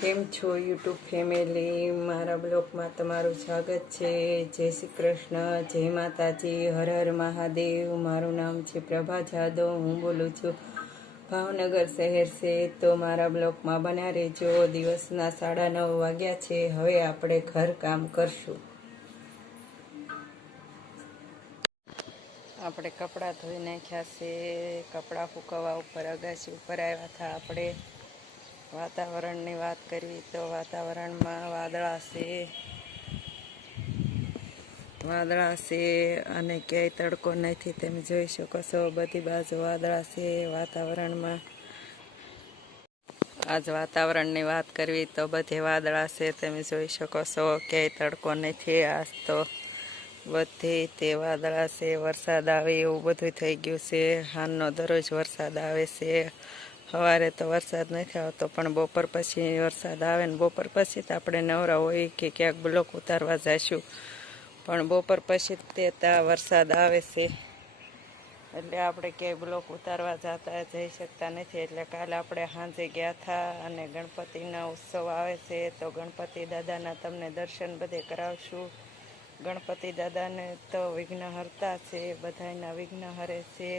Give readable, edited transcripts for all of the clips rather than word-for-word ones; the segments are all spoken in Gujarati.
કેમ છો યુટ્યુબ ફેમિલી? મારા બ્લોગમાં તમારું સ્વાગત છે। જય શ્રી કૃષ્ણ, જય માતાજી, હર હર મહાદેવ। મારું નામ છે પ્રભા જાદવ, હું બોલું છું ભાવનગર શહેર છે। તો મારા બ્લોગમાં બન્યા રહેજો। દિવસના 9:30 વાગ્યા છે। હવે આપણે ઘર કામ કરશું। આપણે કપડાં ધોઈ નાખ્યા છે। કપડાં ફૂંકવા ઉપર અગાસી ઉપર આવ્યા હતા। આપણે વાતાવરણની વાત કરવી તો વાતાવરણમાં વાદળા છે અને ક્યાંય તડકો નથી। તમે જોઈ શકો છો, બધી બાજુ વાદળા છે વાતાવરણમાં। આજ વાતાવરણની વાત કરવી તો બધે વાદળા છે। તમે જોઈ શકો છો, ક્યાંય તડકો નથી। આજ તો બધે તે વાદળા છે। વરસાદ આવે એવું બધું થઈ ગયું છે। હાલનો દરરોજ વરસાદ આવે છે। સવારે તો વરસાદ નથી આવતો, પણ બપોર પછી વરસાદ આવે ને બપોર પછી તો આપણે નવરા હોય કે ક્યાંક બ્લોક ઉતારવા જઈશું, પણ બપોર પછી તે ત્યાં વરસાદ આવે છે એટલે આપણે ક્યાંય બ્લોક ઉતારવા જઈ શકતા નથી। એટલે કાલે આપણે સાંજે ગયા હતા અને ગણપતિના ઉત્સવ આવે છે, તો ગણપતિ દાદાના તમને દર્શન બધે કરાવશું। ગણપતિ દાદાને તો વિઘ્નહર્તા છે, બધાના વિઘ્ન હરે છે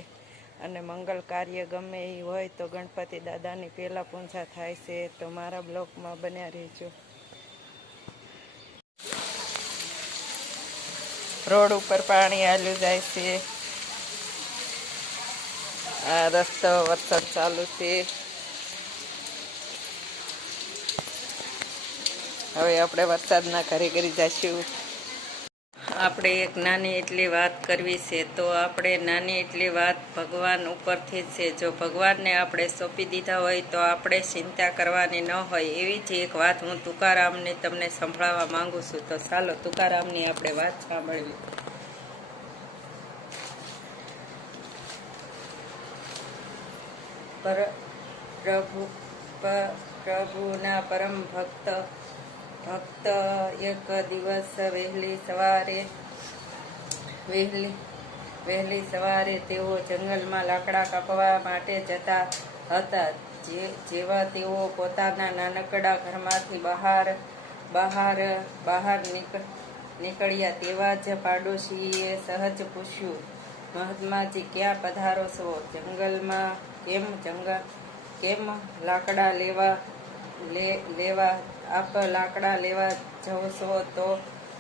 અને મંગલ કાર્ય ગમે એ હોય તો ગણપતિ દાદાની પહેલા પૂજા થાય છે। તો મારા બ્લોગમાં બન્યા રહેજો। રોડ ઉપર પાણી હાલ્યું જાય છે। આ રસ્તો વરસાદ ચાલુ છે। હવે આપણે વરસાદના ઘરે ઘરે જઈશું। આપણે એક નાની એટલી વાત કરવી છે। તો આપણે નાની એટલી વાત ભગવાન ઉપરથી છે। જો ભગવાનને આપણે સોંપી દીધા હોય તો આપણે ચિંતા કરવાની ન હોય। એવી જ એક વાત હું તુકારામની તમને સંભળાવવા માંગુ છું। તો ચાલો તુકારામની આપણે વાત સાંભળવી। પ્રભુના પરમ ભક્ત એક દિવસ વહેલી સવારે તેઓ જંગલમાં લાકડા કાપવા માટે જતા હતા। જેવા તેઓ પોતાના નાનકડા ઘરમાંથી બહાર નીકળ્યા તેવા જ પાડોશીએ સહજ પૂછ્યું, મહાત્માજી ક્યાં પધારો છો? જંગલમાં કેમ લાકડા લેવા આપ લાકડા લેવા જાઓ છો તો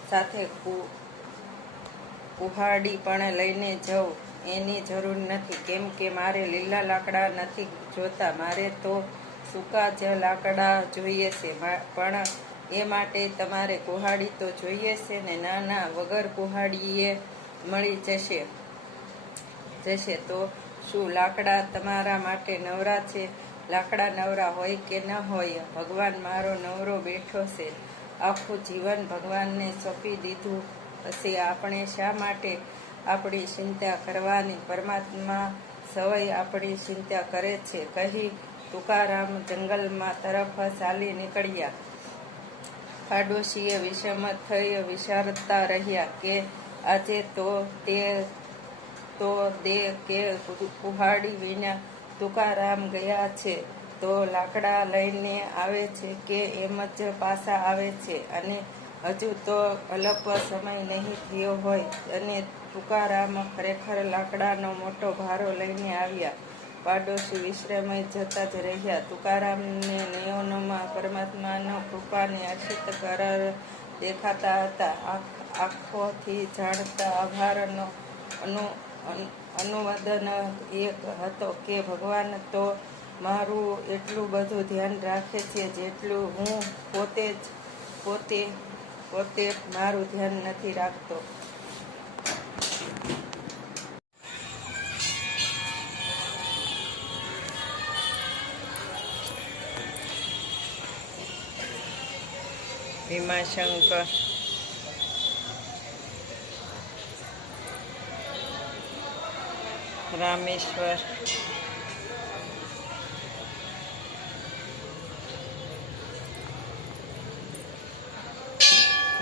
સાથે કુહાડી પણ લઈને જાઓ એની જરૂર નથી, કેમ કે મારે લીલા લાકડા નથી જોતા, મારે તો સૂકા જ લાકડા જોઈએ છે। પણ એ માટે તમારે કુહાડી તો જોઈએ છે ને? ના, વગર કુહાડીએ મળી જશે। તો શું લાકડા તમારા માટે નવરા છે? લાકડા નવરા હોય કે ન હોય, ભગવાન મારો નવરો બેઠો છે। આખું જીવન ભગવાનને સોંપી દીધું હશે, આપણે શા માટે આપણી ચિંતા કરવાની? પરમાત્મા સવય આપણી ચિંતા કરે છે, કહી તુકારામ જંગલમાં તરફ ચાલી નીકળ્યા। પાડોશીએ વિષમ થઈ વિચારતા રહ્યા કે આજે તો દે કે કુહાડી વિના તુકારામ ગયા છે તો લાકડા લઈને આવે છે કે એમ જ પાછા આવે છે, અને હજુ તો અલ્પ સમય નહીં થયો હોય અને તુકારામ ખરેખર લાકડાનો મોટો ભારો લઈને આવ્યા। પાડોશી વિશ્રમે જતા જ રહ્યા। તુકારામને નયનોમાં પરમાત્માનો કૃપાની આશિત કરાર દેખાતા હતા। આંખોથી જાણતા આભારનો અનુમોદન એક હતો કે ભગવાન તો મારું એટલું બધું ધ્યાન રાખે છે જેટલું હું પોતે મારું ધ્યાન નથી રાખતો। ભીમાશંકર રામેશ્વર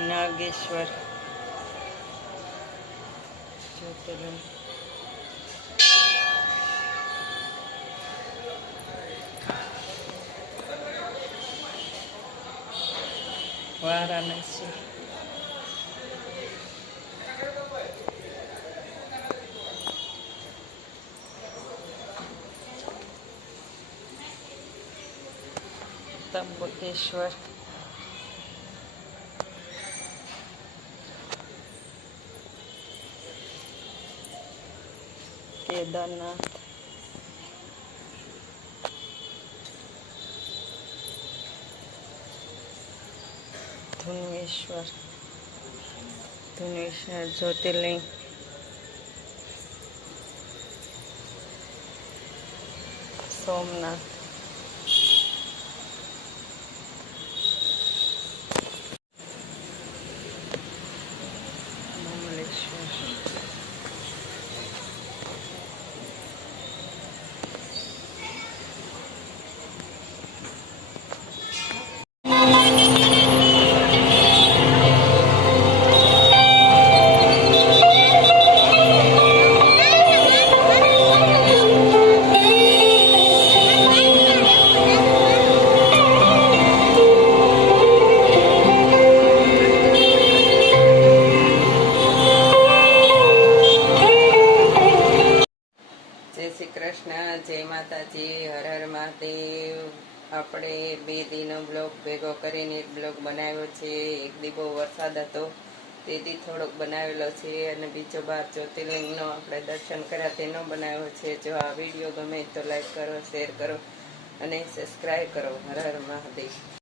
નાગેશ્વર જ્યોતિર્લિંગ વારાણસી. ત્રંબકેશ્વર. કેદારનાથ. ધુન્વેશ્વર. ધુન્વેશ્વર જ્યોતિર્લિંગ. સોમનાથ. મમલેશ્વર. જય શ્રી કૃષ્ણ, જય માતાજી, હર હર મહાદેવ. આપણે 2 દિનનો બ્લોગ ભેગો કરીને એક બ્લોગ બનાવ્યો છે. એક દી બહુ વરસાદ હતો તેથી થોડોક બનાવેલો છે, અને બીજો 12 જ્યોતિર્લિંગનો આપણે દર્શન કર્યા તેનો બનાવ્યો છે. જો આ વિડીયો ગમે તો લાઈક કરો, શેર કરો અને સબસ્ક્રાઈબ કરો. હર હર મહાદેવ.